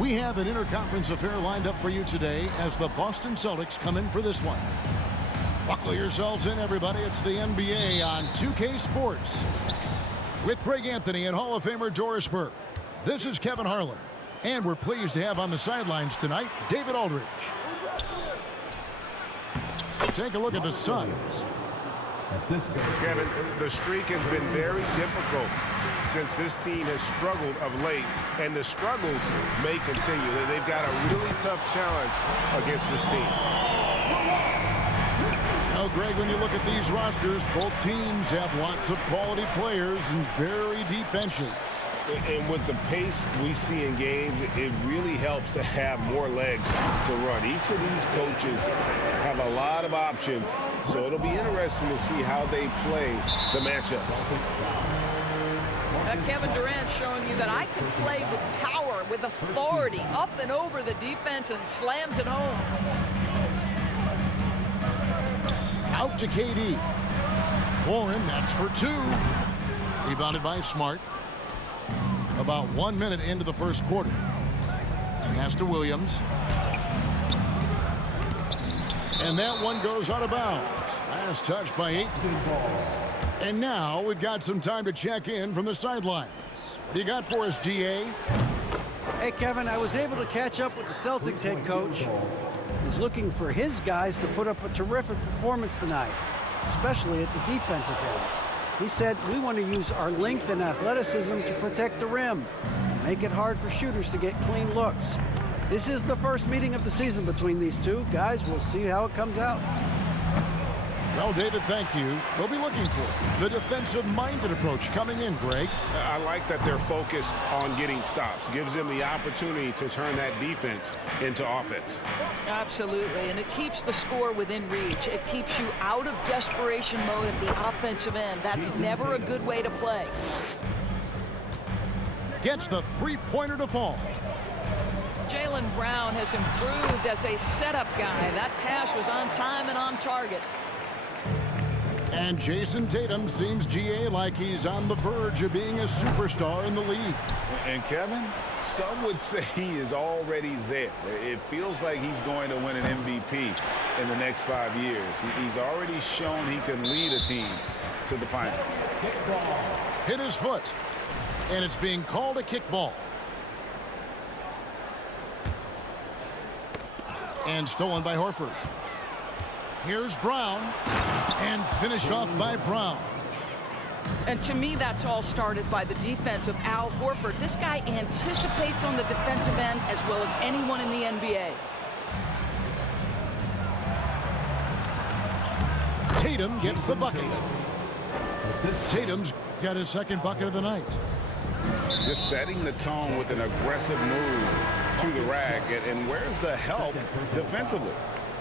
We have an interconference affair lined up for you today as the Boston Celtics come in for this one. Buckle yourselves in, everybody. It's the NBA on 2K Sports. With Greg Anthony and Hall of Famer Doris Burke, this is Kevin Harlan. And we're pleased to have on the sidelines tonight, David Aldridge. Take a look at the Suns. Kevin, the streak has been very difficult since this team has struggled of late, and the struggles may continue. They've got a really tough challenge against this team. Now, Greg, when you look at these rosters, both teams have lots of quality players and very deep benches. And with the pace we see in games, it really helps to have more legs to run. Each of these coaches have a lot of options, so it'll be interesting to see how they play the matchup. Kevin Durant showing you that I can play with power, with authority, up and over the defense and slams it home. Out to KD. Warren, that's for two. Rebounded by Smart. About 1 minute into the first quarter. Pass to Williams. And that one goes out of bounds. Last touch by Ayton. And now we've got some time to check in from the sidelines. What do you got for us, DA? Hey, Kevin, I was able to catch up with the Celtics head coach. He's looking for his guys to put up a terrific performance tonight, especially at the defensive end. He said, we want to use our length and athleticism to protect the rim, make it hard for shooters to get clean looks. This is the first meeting of the season between these two. Guys, we'll see how it comes out. Well, David, thank you. We'll be looking for the defensive-minded approach coming in, Greg. I like that they're focused on getting stops. Gives them the opportunity to turn that defense into offense. Absolutely, and it keeps the score within reach. It keeps you out of desperation mode at the offensive end. That's never a good way to play. Gets the three-pointer to fall. Jaylen Brown has improved as a setup guy. That pass was on time and on target. And Jason Tatum seems, GA, like he's on the verge of being a superstar in the league. And Kevin, some would say he is already there. It feels like he's going to win an MVP in the next 5 years. He's already shown he can lead a team to the final. Hit his foot, and it's being called a kickball. And stolen by Horford. Here's Brown, and finished off by Brown. And to me, that's all started by the defense of Al Horford. This guy anticipates on the defensive end as well as anyone in the NBA. Tatum gets the bucket. Tatum's got his second bucket of the night. Just setting the tone with an aggressive move to the rack. And where's the help defensively?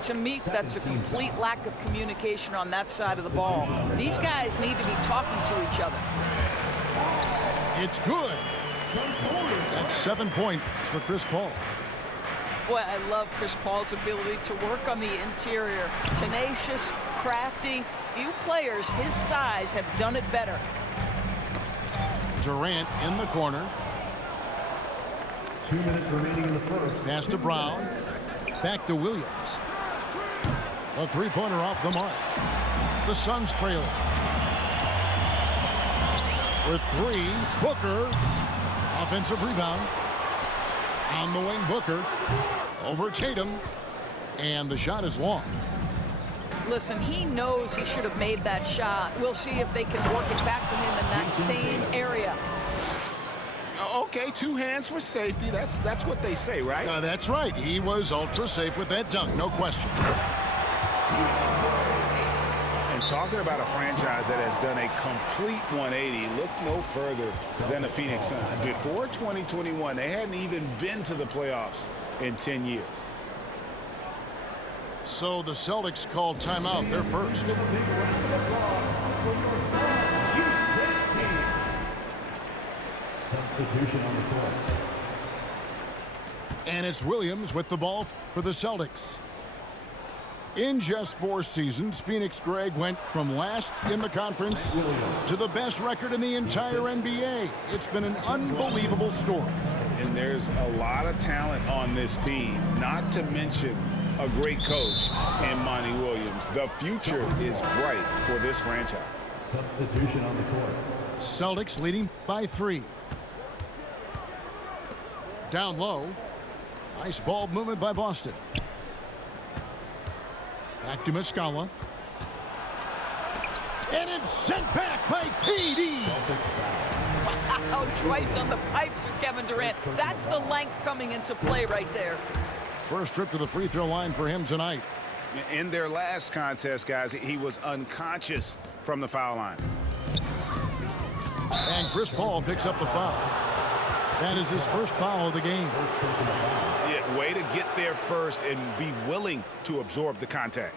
To me, that's a complete lack of communication on that side of the ball. These guys need to be talking to each other. It's good. That's 7 points for Chris Paul. Boy, I love Chris Paul's ability to work on the interior. Tenacious, crafty. Few players his size have done it better. Durant in the corner. 2 minutes remaining in the first. Pass to Brown. Back to Williams. A three-pointer off the mark. The Suns trail. For three, Booker. Offensive rebound. On the wing, Booker. Over Tatum. And the shot is long. Listen, he knows he should have made that shot. We'll see if they can work it back to him in that same area. Okay, 2 hands for safety. That's what they say, right? That's right. He was ultra safe with that dunk, no question. And talking about a franchise that has done a complete 180, look no further than the Phoenix Suns. Before 2021, they hadn't even been to the playoffs in 10 years. So the Celtics called timeout. They're first. Substitution on the court. And it's Williams with the ball for the Celtics. In just 4 seasons, Phoenix, Greg, went from last in the conference to the best record in the entire NBA. It's been an unbelievable story. And there's a lot of talent on this team, not to mention a great coach in Monty Williams. The future is bright for this franchise. Substitution on the court. Celtics leading by 3. Down low. Nice ball movement by Boston. Back to Muscala. And it's sent back by KD. Wow, twice on the pipes for Kevin Durant. That's the length coming into play right there. First trip to the free throw line for him tonight. In their last contest, guys, he was unconscious from the foul line. And Chris Paul picks up the foul. That is his first foul of the game. Yeah, way to get there first and be willing to absorb the contact.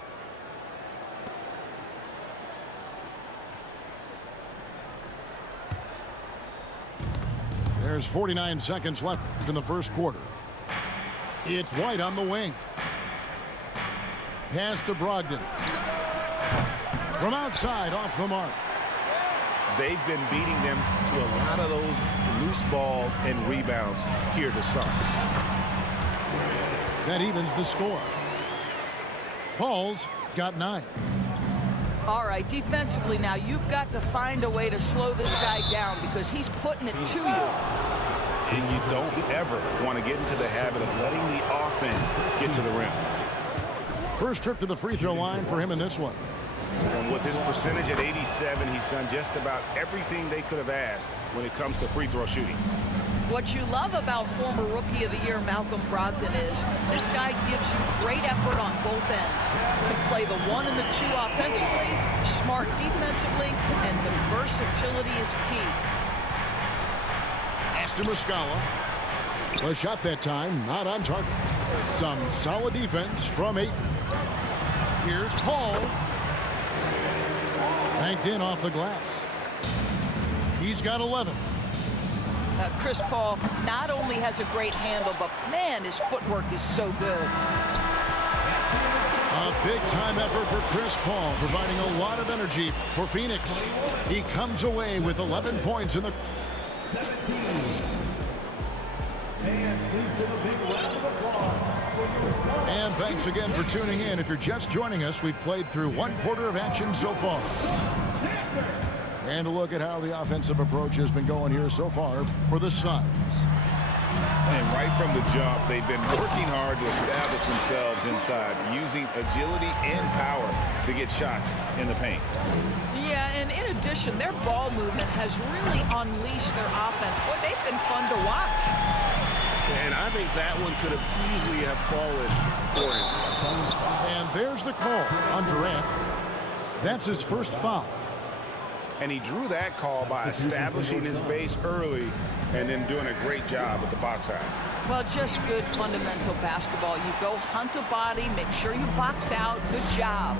There's 49 seconds left in the first quarter. It's White on the wing. Pass to Brogdon. From outside, off the mark. They've been beating them to a lot of those loose balls and rebounds here to start. That evens the score. Paul's got 9. All right, defensively now, you've got to find a way to slow this guy down because he's putting it to you. And you don't ever want to get into the habit of letting the offense get to the rim. First trip to the free throw line for him in this one. And with his percentage at 87, he's done just about everything they could have asked when it comes to free throw shooting. What you love about former Rookie of the Year Malcolm Brogdon is this guy gives you great effort on both ends. Can play the 1 and the 2 offensively, smart defensively, and the versatility is key. Pass to Muscala. The shot that time not on target. Some solid defense from Ayton. Here's Paul. Banked in off the glass. He's got 11. Chris Paul not only has a great handle, but man, his footwork is so good. A big-time effort for Chris Paul, providing a lot of energy for Phoenix. He comes away with 11 points in the... 17. And please give a big round of applause for your son. And thanks again for tuning in. If you're just joining us, we've played through 1 quarter of action so far. And a look at how the offensive approach has been going here so far for the Suns. And right from the jump, they've been working hard to establish themselves inside, using agility and power to get shots in the paint. Yeah, and in addition, their ball movement has really unleashed their offense. Boy, they've been fun to watch. And I think that one could have easily have fallen for him. And there's the call on Durant. That's his first foul. And he drew that call by establishing his base early and then doing a great job at the box out. Well, just good fundamental basketball. You go hunt a body, make sure you box out. Good job.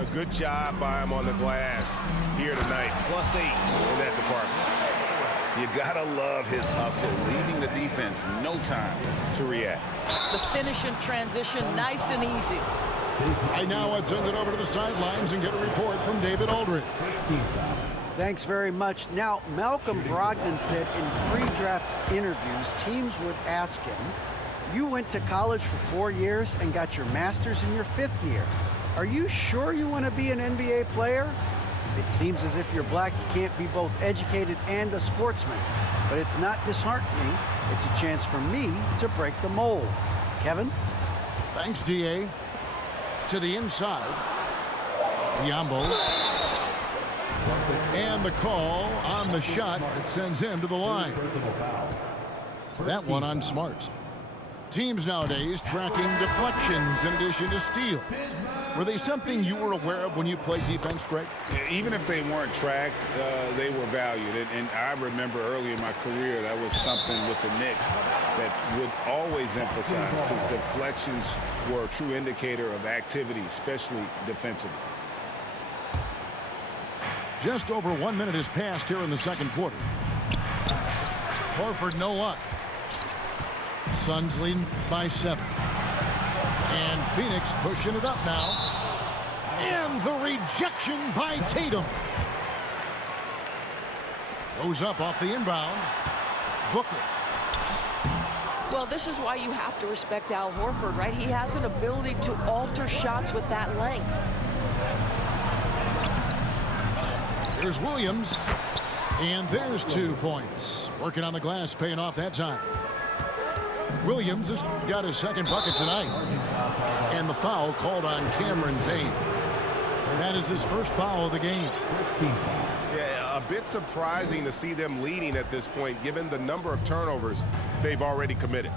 A good job by him on the glass here tonight. +8 in that department. You gotta love his hustle, leaving the defense no time to react. The finish in transition, nice and easy. Right now, I'd send it over to the sidelines and get a report from David Aldridge. Thanks very much. Now, Malcolm Brogdon said in pre-draft interviews, teams would ask him, you went to college for 4 years and got your master's in your 5th year. Are you sure you want to be an NBA player? It seems as if you're black, you can't be both educated and a sportsman. But it's not disheartening. It's a chance for me to break the mold. Kevin? Thanks, D.A. To the inside. Diambo. And the call on the shot that sends him to the line. That one on Smart. Teams nowadays tracking deflections in addition to steals. Were they something you were aware of when you played defense, Greg? Even if they weren't tracked, they were valued. And I remember early in my career, that was something with the Knicks that would always emphasize, because deflections were a true indicator of activity, especially defensively. Just over 1 minute has passed here in the second quarter. Horford, no luck. Suns leading by 7. And Phoenix pushing it up now. And the rejection by Tatum. Goes up off the inbound. Booker. Well, this is why you have to respect Al Horford, right? He has an ability to alter shots with that length. Here's Williams. And there's 2 points. Working on the glass, paying off that time. Williams has got his second bucket tonight. And the foul called on Cameron Payne. That is his first foul of the game. Yeah, a bit surprising to see them leading at this point, given the number of turnovers they've already committed.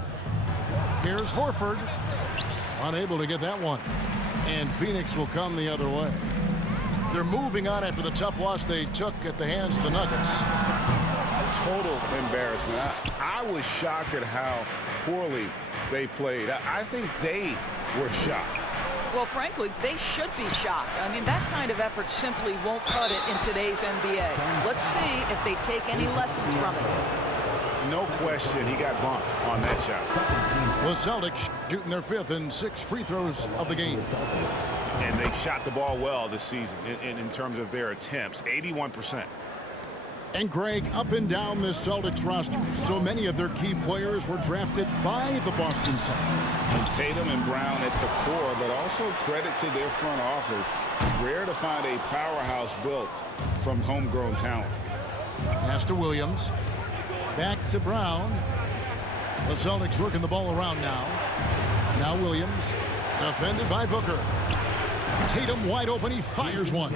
Here's Horford. Unable to get that one. And Phoenix will come the other way. They're moving on after the tough loss they took at the hands of the Nuggets. Total embarrassment. I was shocked at how poorly they played. I think they were shocked. Well, frankly, they should be shocked. I mean, that kind of effort simply won't cut it in today's NBA. Let's see if they take any lessons from it. No question, he got bumped on that shot. The Celtics shooting their 5th and 6th free throws of the game. And they shot the ball well this season in terms of their attempts, 81%. And Greg, up and down this Celtics roster, so many of their key players were drafted by the Boston Celtics. And Tatum and Brown at the core, but also credit to their front office. Rare to find a powerhouse built from homegrown talent. Pass to Williams. Back to Brown. The Celtics working the ball around now. Now Williams. Defended by Booker. Tatum wide open. He fires one.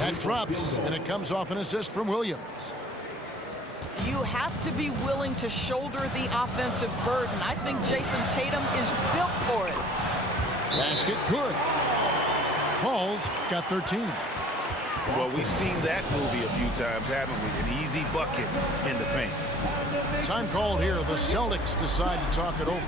That drops, and it comes off an assist from Williams. You have to be willing to shoulder the offensive burden. I think Jason Tatum is built for it. Basket good. Paul's got 13. Well, we've seen that movie a few times, haven't we? An easy bucket in the paint. Time called here. The Celtics decide to talk it over.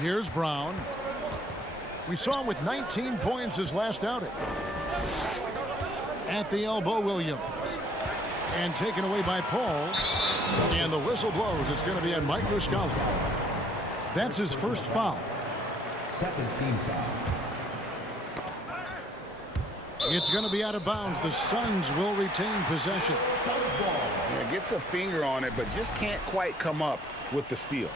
Here's Brown. We saw him with 19 points his last outing. At the elbow, Williams. And taken away by Paul. And the whistle blows. It's going to be on Mike Muscala. That's his first foul. Second team foul. It's going to be out of bounds. The Suns will retain possession. Yeah, gets a finger on it, but just can't quite come up with the steal.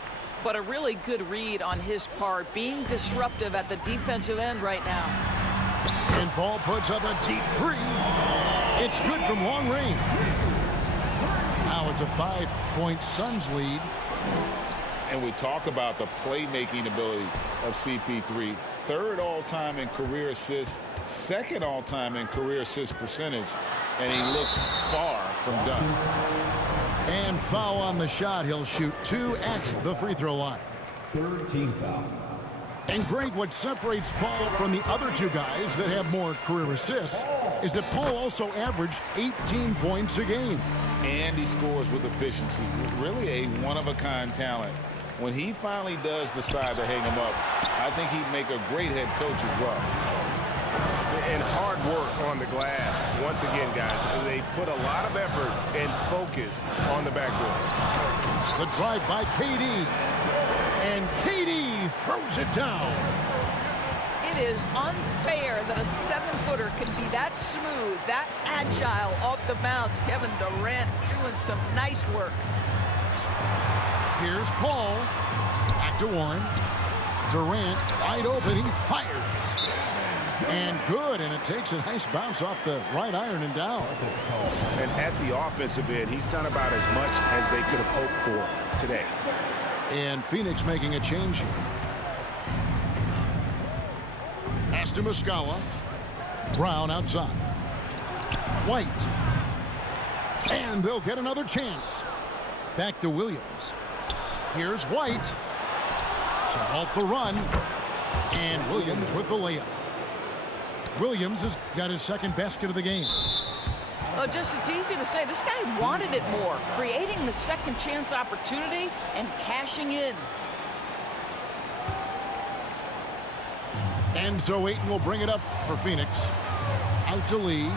But a really good read on his part, being disruptive at the defensive end right now. And Paul puts up a deep three. It's good from long range. Now it's a 5-point Suns lead. And we talk about the playmaking ability of CP3. 3rd all-time in career assists, 2nd all-time in career assist percentage, and he looks far from done. And foul on the shot. He'll shoot 2 at the free throw line. Third team foul. And Greg, what separates Paul from the other 2 guys that have more career assists is that Paul also averaged 18 points a game. And he scores with efficiency. Really a one-of-a-kind talent. When he finally does decide to hang him up, I think he'd make a great head coach as well. And hard work on the glass. Once again, guys, they put a lot of effort and focus on the backboard. The drive by KD. And KD throws it down. It is unfair that a 7-footer can be that smooth, that agile off the bounce. Kevin Durant doing some nice work. Here's Paul. Back to Warren. Durant wide open. He fires. And good, and it takes a nice bounce off the right iron and down. And at the offensive end, he's done about as much as they could have hoped for today. And Phoenix making a change here. Pass to Muscala. Brown outside. White. And they'll get another chance. Back to Williams. Here's White to halt the run. And Williams with the layup. Williams has got his second basket of the game. Well, just it's easy to say this guy wanted it more, creating the second chance opportunity and cashing in. And so Ayton will bring it up for Phoenix. Out to Lee.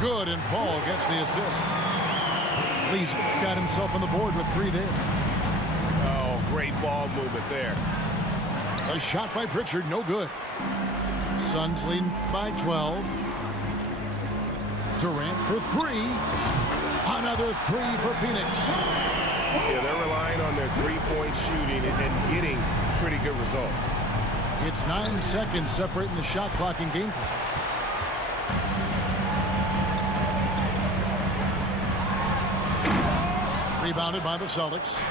Good, and Paul gets the assist. Lee's got himself on the board with 3 there. Oh, great ball movement there. A shot by Pritchard, no good. Suns leading by 12. Durant for 3. Another 3 for Phoenix. Yeah, they're relying on their three-point shooting and getting pretty good results. It's 9 seconds separating the shot clock and gameplay. Rebounded by the Celtics.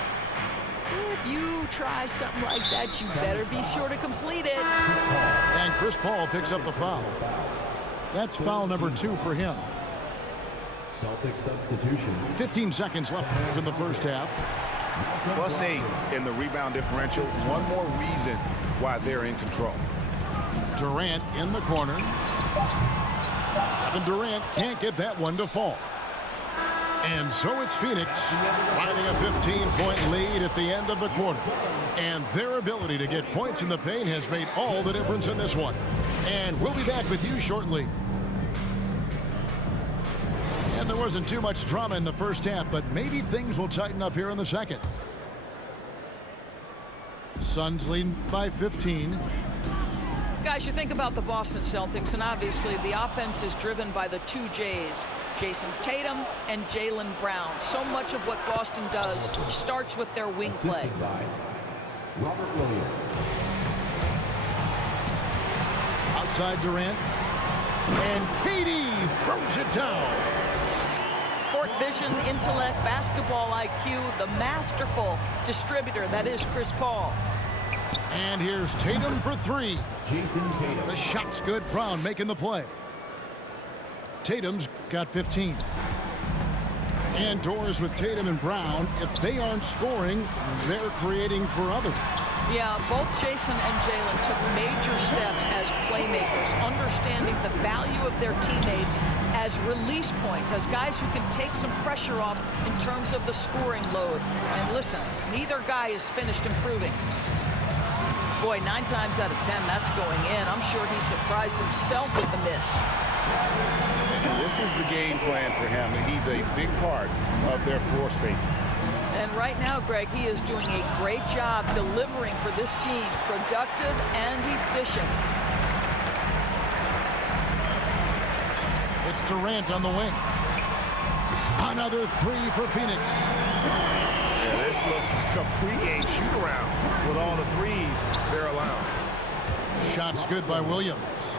If you try something like that, you better be sure to complete it. And Chris Paul picks up the foul. That's foul number 2 for him. Celtic substitution. 15 seconds left in the first half. +8 in the rebound differential. One more reason why they're in control. Durant in the corner. Kevin Durant can't get that one to fall. And so it's Phoenix finding a 15-point lead at the end of the quarter. And their ability to get points in the paint has made all the difference in this one. And we'll be back with you shortly. And there wasn't too much drama in the first half, but maybe things will tighten up here in the second. Suns leading by 15. Guys, you think about the Boston Celtics, and obviously the offense is driven by the 2 J's, Jason Tatum and Jaylen Brown. So much of what Boston does starts with their wing play. Assisted by Robert Williams. Outside Durant. And KD throws it down. Court vision, intellect, basketball IQ, the masterful distributor that is Chris Paul. And here's Tatum for 3. Jason Tatum. The shot's good. Brown making the play. Tatum's got 15. And doors with Tatum and Brown. If they aren't scoring, they're creating for others. Yeah, both Jason and Jaylen took major steps as playmakers, understanding the value of their teammates as release points, as guys who can take some pressure off in terms of the scoring load. And listen, neither guy is finished improving. Boy, 9 times out of 10, that's going in. I'm sure he surprised himself with the miss. And this is the game plan for him. He's a big part of their floor spacing. And right now, Greg, he is doing a great job delivering for this team, productive and efficient. It's Durant on the wing. Another 3 for Phoenix. Yeah, this looks like a pregame shoot-around with all the threes they're allowing. Shot's good by Williams.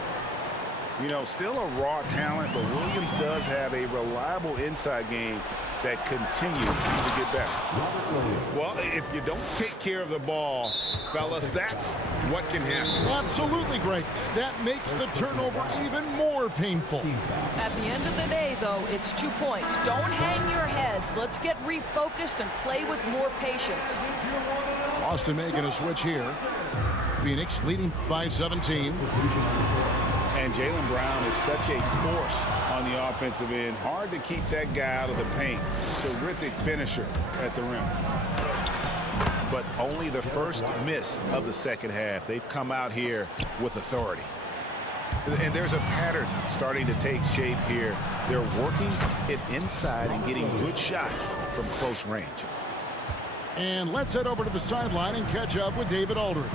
You know, still a raw talent, but Williams does have a reliable inside game that continues to get better. Well, if you don't take care of the ball, fellas, that's what can happen. Absolutely, Greg. That makes the turnover even more painful. At the end of the day, though, it's 2 points. Don't hang your heads. Let's get refocused and play with more patience. Boston making a switch here. Phoenix leading by 17. And Jaylen Brown is such a force on the offensive end. Hard to keep that guy out of the paint. Terrific finisher at the rim. But only the first miss of the second half. They've come out here with authority. And there's a pattern starting to take shape here. They're working it inside and getting good shots from close range. And let's head over to the sideline and catch up with David Aldridge.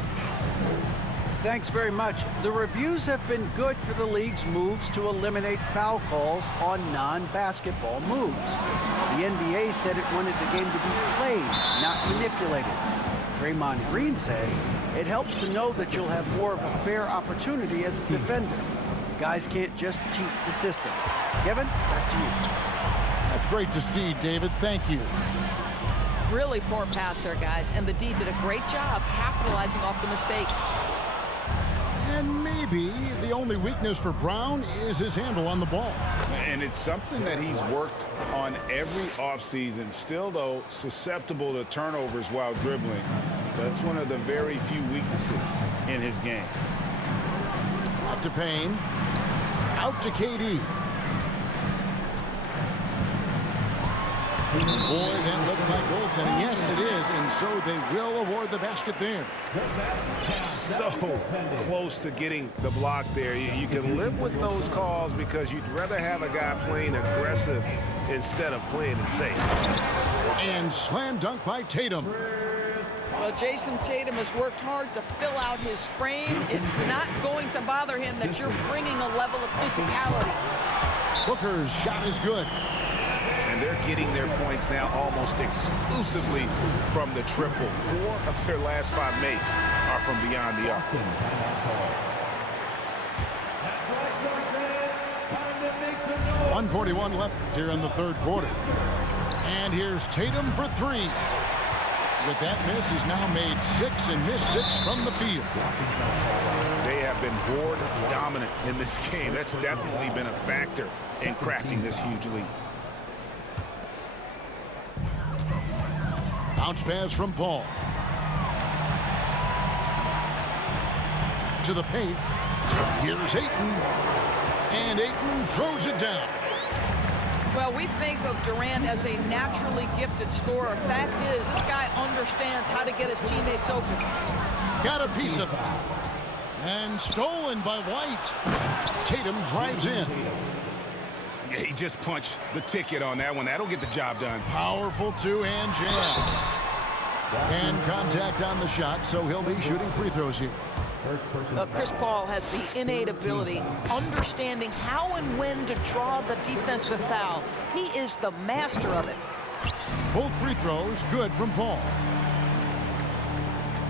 Thanks very much. The reviews have been good for the league's moves to eliminate foul calls on non-basketball moves. The NBA said it wanted the game to be played, not manipulated. Draymond Green says it helps to know that you'll have more of a fair opportunity as a defender. Guys can't just cheat the system. Kevin, back to you. That's great to see, David. Thank you. Really poor pass there, guys, and the D did a great job capitalizing off the mistake. And maybe the only weakness for Brown is his handle on the ball. And it's something that he's worked on every offseason. Still, though, susceptible to turnovers while dribbling. That's one of the very few weaknesses in his game. Out to Payne. Out to KD. Boy, that looked like goaltending. Yes, it is. And so they will award the basket there. So close to getting the block there. You can live with those calls because you'd rather have a guy playing aggressive instead of playing it safe. And slam dunk by Tatum. Well, Jason Tatum has worked hard to fill out his frame. It's not going to bother him that you're bringing a level of physicality. Booker's shot is good. And they're getting their points now almost exclusively from the triple. 4 of their last 5 makes are from beyond the arc. 1:41 left here in the third quarter. And here's Tatum for 3. With that miss, he's now made 6 and missed 6 from the field. They have been board dominant in this game. That's definitely been a factor in crafting this huge lead. Bounce pass from Paul. To the paint. Here's Ayton. And Ayton throws it down. Well, we think of Durant as a naturally gifted scorer. Fact is, this guy understands how to get his teammates open. Got a piece of it. And stolen by White. Tatum drives in. Yeah, he just punched the ticket on that one. That'll get the job done. Powerful two-hand jam. And contact on the shot, so he'll be shooting free throws here. Chris Paul has the innate ability, understanding how and when to draw the defensive foul. He is the master of it. Both free throws good from Paul.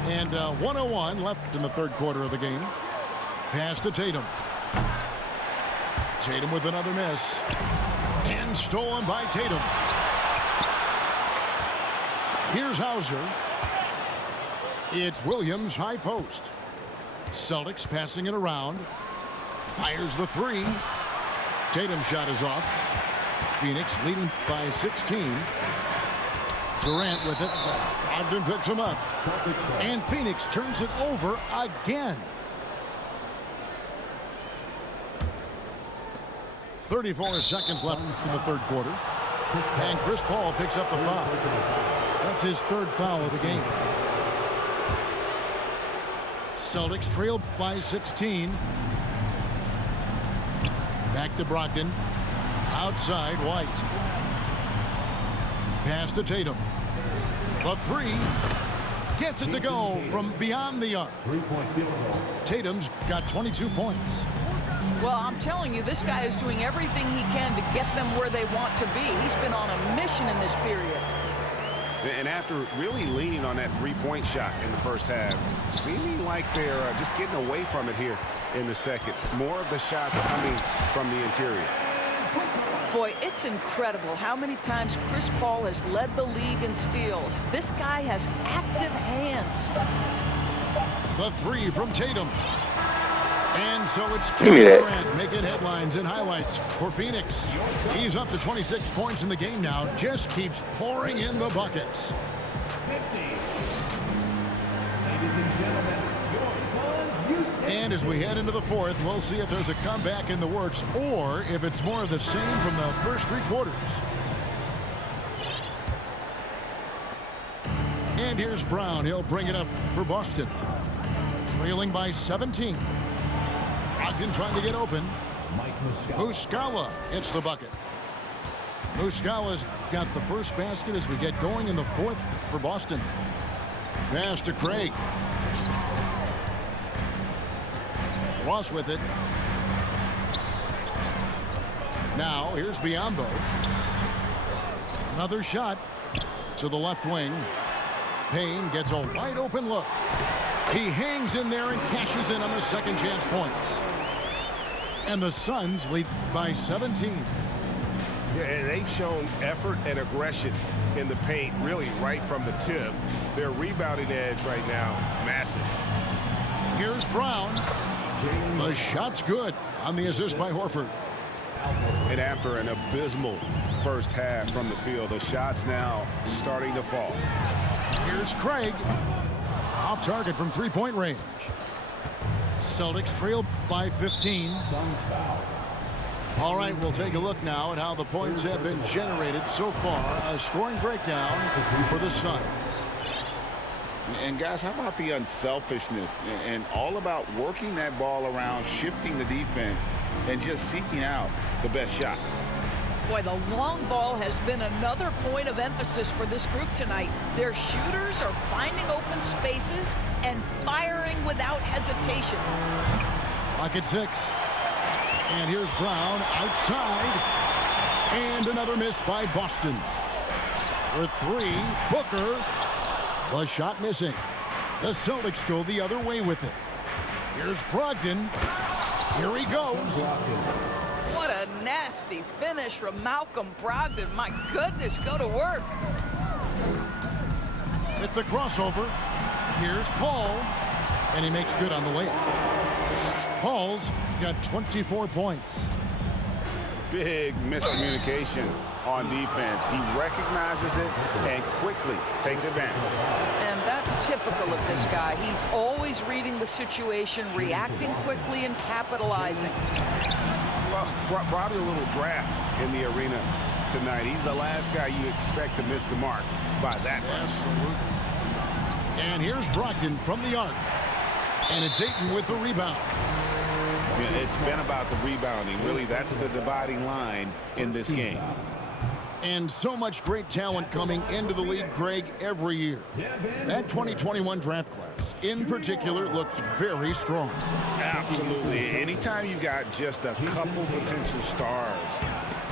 And 1:01 left in the third quarter of the game. Pass to Tatum. Tatum with another miss. And stolen by Tatum. Here's Hauser. It's Williams high post. Celtics passing it around. Fires the 3. Tatum's shot is off. Phoenix leading by 16. Durant with it. Ogden picks him up. And Phoenix turns it over again. 34 seconds left in the third quarter. And Chris Paul picks up the foul. That's his 3rd foul of the game. Celtics trail by 16. Back to Brogdon. Outside, White. Pass to Tatum. The 3. Gets it to go from beyond the arc. Tatum's got 22 points. Well, I'm telling you, this guy is doing everything he can to get them where they want to be. He's been on a mission in this period. And after really leaning on that 3-point shot in the first half, seeming like they're just getting away from it here in the second. More of the shots coming from the interior. Boy, it's incredible how many times Chris Paul has led the league in steals. This guy has active hands. The 3 from Tatum. And so it's Kevin Durant making headlines and highlights for Phoenix. He's up to 26 points in the game now. Just keeps pouring in the buckets. 50. Ladies and gentlemen, your Suns youth. And as we head into the fourth, we'll see if there's a comeback in the works or if it's more of the same from the first 3 quarters. And here's Brown. He'll bring it up for Boston. Trailing by 17. Ogden trying to get open. Muscala hits the bucket. Muscala's got the first basket as we get going in the fourth for Boston. Pass to Craig. Ross with it. Now here's Biyombo. Another shot to the left wing. Payne gets a wide open look. He hangs in there and cashes in on the second chance points. And the Suns lead by 17. Yeah, and they've shown effort and aggression in the paint, really right from the tip. Their rebounding edge right now, massive. Here's Brown. The shot's good on the assist by Horford. And after an abysmal first half from the field, the shot's now starting to fall. Here's Craig. Off target from three-point range. Celtics trail by 15. All right, we'll take a look now at how the points have been generated so far. A scoring breakdown for the Suns. And guys, how about the unselfishness and all about working that ball around, shifting the defense, and just seeking out the best shot. Boy, the long ball has been another point of emphasis for this group tonight. Their shooters are finding open spaces and firing without hesitation. Clock at 6. And here's Brown outside. And another miss by Boston. For 3, Booker. The shot missing. The Celtics go the other way with it. Here's Brogdon. Here he goes. What a nasty finish from Malcolm Brogdon. My goodness, go to work. With the crossover, here's Paul. And he makes good on the way. Paul's got 24 points. Big miscommunication on defense. He recognizes it and quickly takes advantage. And that's typical of this guy. He's always reading the situation, reacting quickly, and capitalizing. Well, probably a little draft in the arena tonight. He's the last guy you expect to miss the mark by that much. Absolutely. And here's Brogdon from the arc. And it's Ayton with the rebound. Yeah, it's been about the rebounding. Really, that's the dividing line in this game. And so much great talent coming into the league, Greg, every year. That 2021 draft class, in particular, looks very strong. Absolutely. Anytime you've got just a couple potential stars,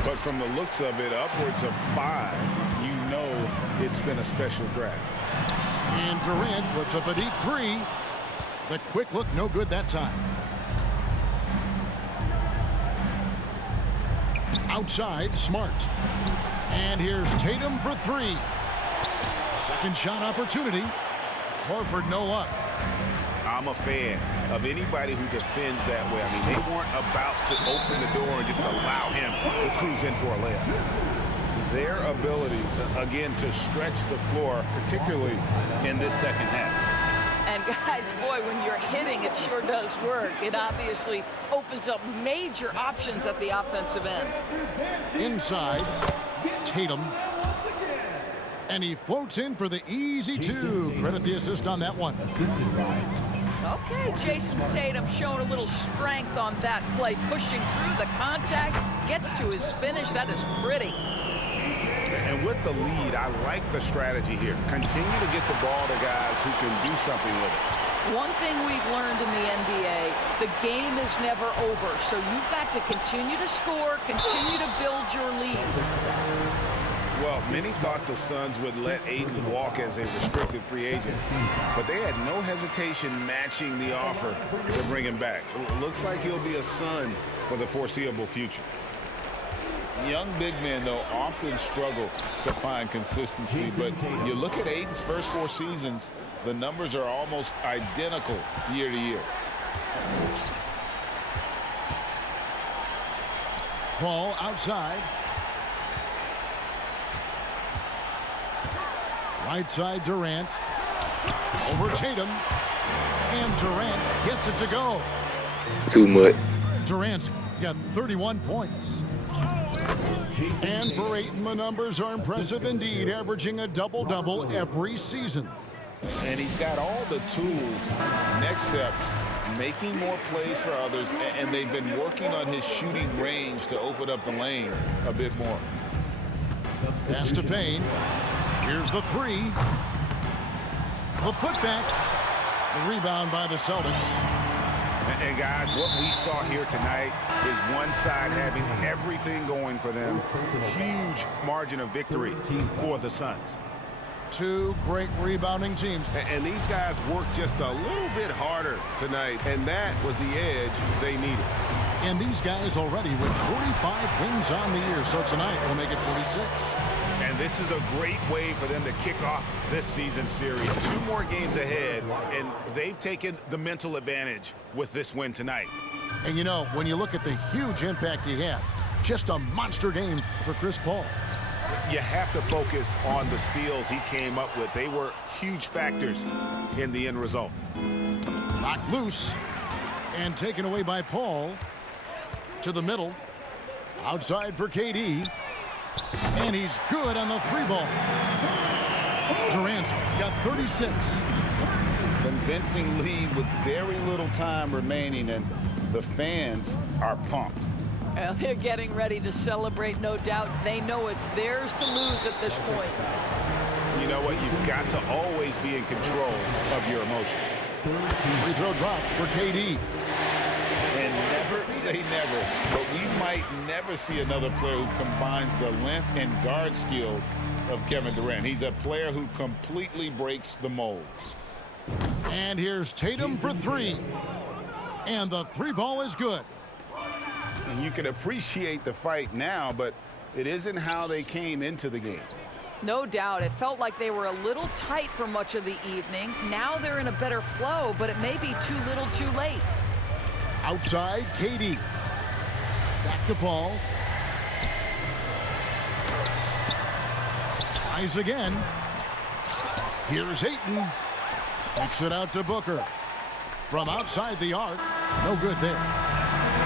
but from the looks of it, upwards of 5, you know it's been a special draft. And Durant puts up a deep 3. The quick look, no good that time. Outside, Smart. And here's Tatum for 3. Second shot opportunity. Horford no luck. I'm a fan of anybody who defends that way. I mean, they weren't about to open the door and just allow him to cruise in for a layup. Their ability, again, to stretch the floor, particularly in this second half. And guys, boy, when you're hitting, it sure does work. It obviously opens up major options at the offensive end. Inside, Tatum. And he floats in for the easy 2. Credit the assist on that one. Okay, Jason Tatum showing a little strength on that play, pushing through the contact, gets to his finish. That is pretty. And with the lead, I like the strategy here. Continue to get the ball to guys who can do something with it. One thing we've learned in the NBA, the game is never over. So you've got to continue to score, continue to build your lead. Well, many thought the Suns would let Ayton walk as a restricted free agent, but they had no hesitation matching the offer to bring him back. It looks like he'll be a Sun for the foreseeable future. Young big men, though, often struggle to find consistency, but you look at Ayton's first 4 seasons, the numbers are almost identical year to year. Paul outside. Right side, Durant. Over Tatum. And Durant gets it to go. Too much. Durant's got 31 points. And for Ayton, the numbers are impressive indeed, averaging a double-double every season. And he's got all the tools. Next steps, making more plays for others, and they've been working on his shooting range to open up the lane a bit more. Pass to Payne. Here's the 3. The putback. The rebound by the Celtics. And guys, what we saw here tonight is one side having everything going for them. Huge margin of victory for the Suns. 2 great rebounding teams. And these guys worked just a little bit harder tonight, and that was the edge they needed. And these guys already with 45 wins on the year. So tonight we'll make it 46. And this is a great way for them to kick off this season series. 2 more games ahead, and they've taken the mental advantage with this win tonight. And you know, when you look at the huge impact he had, just a monster game for Chris Paul. You have to focus on the steals he came up with. They were huge factors in the end result. Knocked loose and taken away by Paul. To the middle. Outside for KD. And he's good on the 3-ball. Durant's got 36. Convincing lead with very little time remaining, and the fans are pumped. Well, they're getting ready to celebrate, no doubt. They know it's theirs to lose at this point. You know what? You've got to always be in control of your emotions. Free throw drop for KD. And never say never, but we might never see another player who combines the length and guard skills of Kevin Durant. He's a player who completely breaks the mold. And here's Tatum for 3. And the 3-ball is good. And you can appreciate the fight now, but it isn't how they came into the game. No doubt. It felt like they were a little tight for much of the evening. Now they're in a better flow, but it may be too little too late. Outside, KD. Back to Paul. Tries again. Here's Ayton. Kicks it out to Booker. From outside the arc. No good there.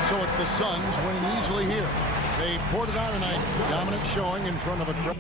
So it's the Suns winning easily here. They poured it out tonight. Dominant showing in front of a crowd.